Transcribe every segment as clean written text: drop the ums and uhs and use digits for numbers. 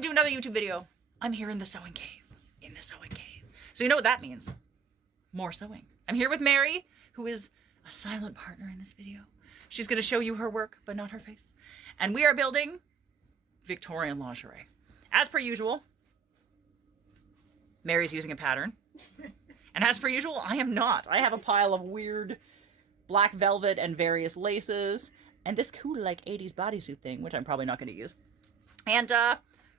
welcome to another YouTube video. I'm here in the sewing cave. So you know what that means. More sewing. I'm here with Mary, who is a silent partner in this video. She's gonna show you her work, but not her face. And we are building Victorian lingerie. As per usual, Mary's using a pattern. And as per usual, I am not. I have a pile of weird black velvet and various laces. And this cool, like, 80s bodysuit thing, which I'm probably not gonna use. And,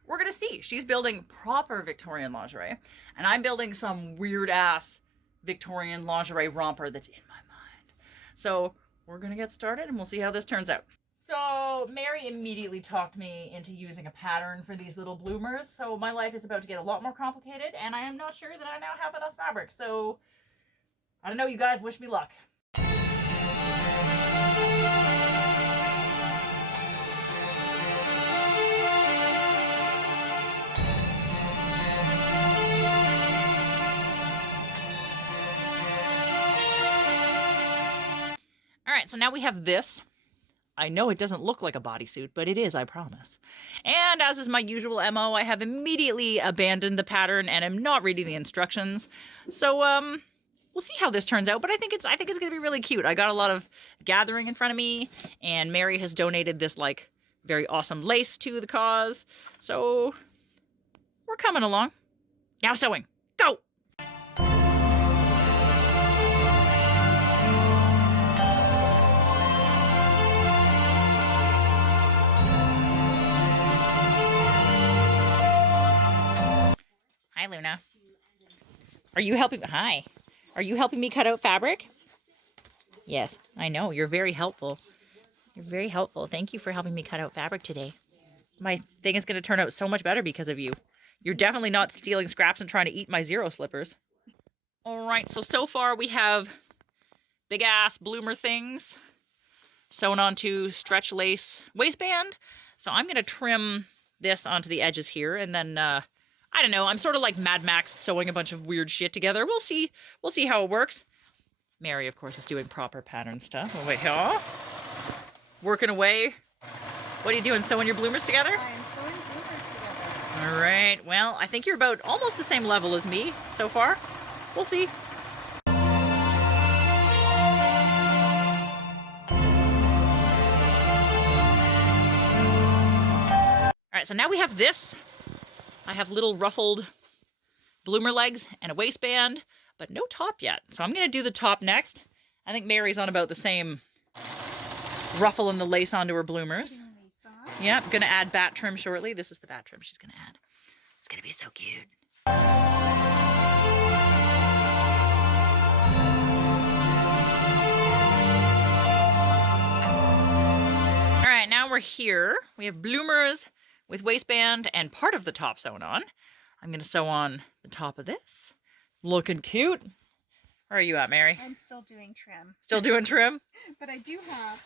we're gonna see. She's building proper Victorian lingerie, and I'm building some weird-ass Victorian lingerie romper that's in my mind. So, we're gonna get started, and we'll see how this turns out. So, Mary immediately talked me into using a pattern for these little bloomers, so my life is about to get a lot more complicated, and I am not sure that I now have enough fabric, so I don't know, you guys, wish me luck. All right, so now we have this. I know it doesn't look like a bodysuit, but it is, I promise. And as is my usual MO, I have immediately abandoned the pattern and am not reading the instructions. So, we'll see how this turns out, but I think it's gonna be really cute. I got a lot of gathering in front of me, and Mary has donated this, like, very awesome lace to the cause. So, we're coming along. Now sewing. Go! Hi, Luna. Are you helping? Hi. Are you helping me cut out fabric? Yes, I know. You're very helpful. You're very helpful. Thank you for helping me cut out fabric today. My thing is going to turn out so much better because of you. You're definitely not stealing scraps and trying to eat my zero slippers. All right, so far we have big-ass bloomer things sewn onto stretch lace waistband. So I'm going to trim this onto the edges here, and then, I don't know, I'm sort of like Mad Max sewing a bunch of weird shit together. We'll see how it works. Mary, of course, is doing proper pattern stuff. Over here. Working away. What are you doing, sewing your bloomers together? I am sewing bloomers together. All right, well, I think you're about almost the same level as me so far. We'll see. All right, so now we have this. I have little ruffled bloomer legs and a waistband, but no top yet. So I'm going to do the top next. I think Mary's on about the same ruffle and the lace onto her bloomers. Yep, going to add bat trim shortly. This is the bat trim she's going to add. It's going to be so cute. All right, now we're here. We have bloomers with waistband and part of the top sewn on. I'm going to sew on the top of this. Looking cute. Where are you at, Mary? I'm still doing trim. Still doing trim? But I do have...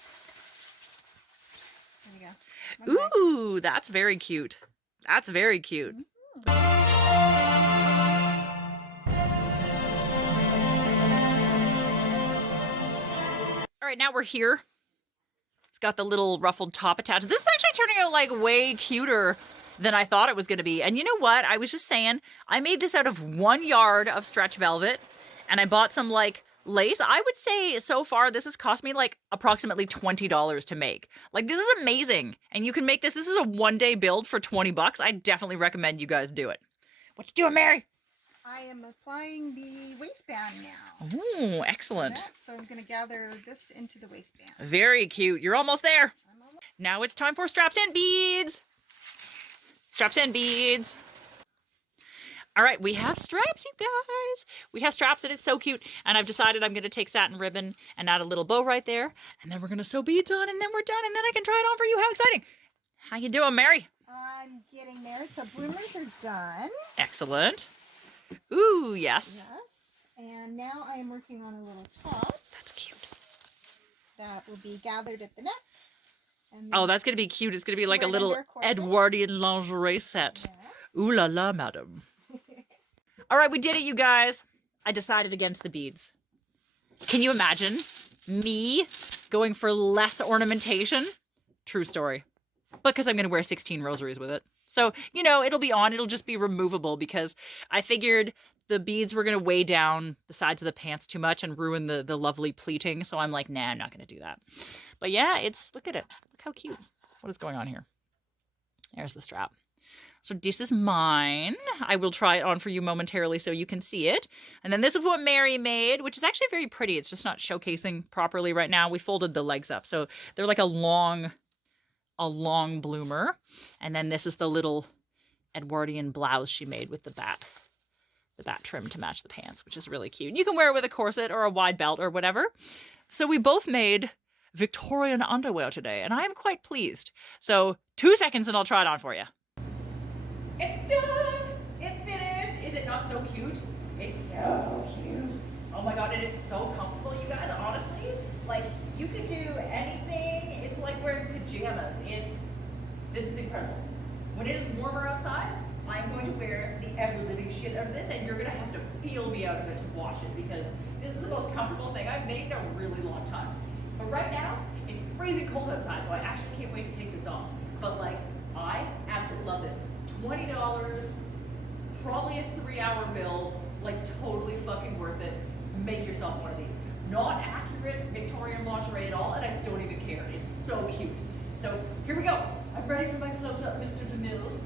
There we go. Ooh, that's very cute. That's very cute. Mm-hmm. All right, now we're here. It's got the little ruffled top attached. This is actually turning out like way cuter than I thought it was going to be. And you know what? I was just saying, I made this out of 1 yard of stretch velvet, and I bought some like lace. I would say so far this has cost me like approximately $20 to make. Like, this is amazing. And you can make this. This is a 1-day build for 20 bucks. I definitely recommend you guys do it. What you doing, Mary? I am applying the waistband now. Oh, excellent. So I'm going to gather this into the waistband. Very cute. You're almost there. I'm almost... Now it's time for straps and beads. Straps and beads. All right, we have straps, you guys. We have straps, and it's so cute. And I've decided I'm going to take satin ribbon and add a little bow right there. And then we're going to sew beads on, and then we're done. And then I can try it on for you. How exciting. How you doing, Mary? I'm getting there. So bloomers are done. Excellent. Ooh, yes. Yes. And now I am working on a little top. That's cute. That will be gathered at the neck. And Oh, that's going to be cute. It's going to be like a right little under corset. Edwardian lingerie set. Yes. Ooh la la, madam. All right, we did it, you guys. I decided against the beads. Can you imagine me going for less ornamentation? True story. Because I'm going to wear 16 rosaries with it. So, you know, it'll be on, it'll just be removable because I figured the beads were going to weigh down the sides of the pants too much and ruin the lovely pleating. So I'm like, nah, I'm not going to do that. But yeah, look at it. Look how cute. What is going on here? There's the strap. So this is mine. I will try it on for you momentarily so you can see it. And then this is what Mary made, which is actually very pretty. It's just not showcasing properly right now. We folded the legs up. So they're like a long bloomer. And then this is the little Edwardian blouse she made with the bat trim to match the pants, which is really cute. You can wear it with a corset or a wide belt or whatever. So we both made Victorian underwear today, and I am quite pleased. So 2 seconds and I'll try it on for you. It's done! It's finished! Is it not so cute? It's so cute. Oh my god, and it's so comfortable, you guys, honestly. Like, you could do anything. It's like wearing pajamas. This is incredible. When it is warmer outside, I'm going to wear the ever-living shit out of this, and you're gonna have to peel me out of it to wash it because this is the most comfortable thing I've made in a really long time. But right now, it's freezing cold outside, so I actually can't wait to take this off. But like, I absolutely love this. $20, probably a 3-hour build, like totally fucking worth it. Make yourself one of these. Not accurate Victorian lingerie at all, and I don't even care. It's so cute. So here we go. I'm ready for my close-up, Mr. DeMille.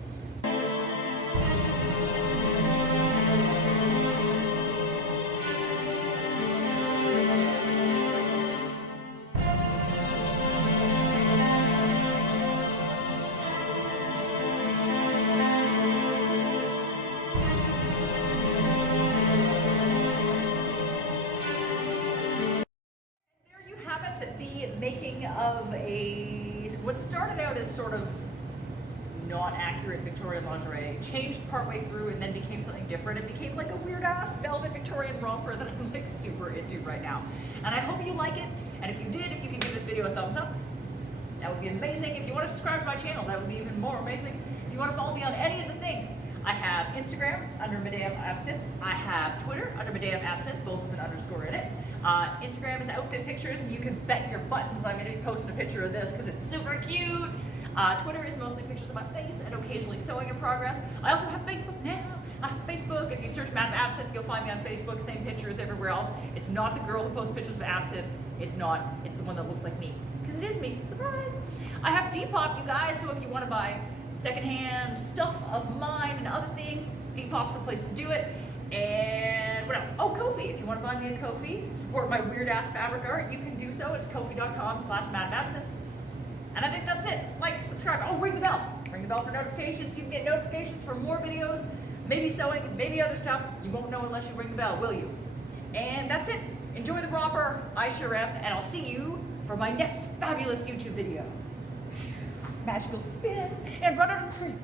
The making of what started out as sort of not accurate Victorian lingerie, changed partway through and then became something different. It became like a weird ass velvet Victorian romper that I'm like super into right now. And I hope you like it. And if you did, if you could give this video a thumbs up, that would be amazing. If you want to subscribe to my channel, that would be even more amazing. If you want to follow me on any of the things, I have Instagram under Madame Absinthe. I have Twitter under Madame Absinthe, both with an underscore in it. Instagram is outfit pictures, and you can bet your buttons I'm going to be posting a picture of this because it's super cute. Twitter is mostly pictures of my face and occasionally sewing in progress. I also have Facebook now. I have Facebook. If you search Madame Absinthe, you'll find me on Facebook. Same pictures everywhere else. It's not the girl who posts pictures of Absinthe. It's not. It's the one that looks like me. Because it is me. Surprise! I have Depop, you guys, so if you want to buy secondhand stuff of mine and other things, Depop's the place to do it. And what else? Oh, Kofi. If you want to buy me a Kofi, support my weird ass fabric art, you can do so. It's kofi.com/MadameAbsinthe. And I think that's it. Like, subscribe. Oh, ring the bell. Ring the bell for notifications. You can get notifications for more videos, maybe sewing, maybe other stuff. You won't know unless you ring the bell, will you? And that's it. Enjoy the romper. I sure am. And I'll see you for my next fabulous YouTube video. Magical spin and run out of the screen.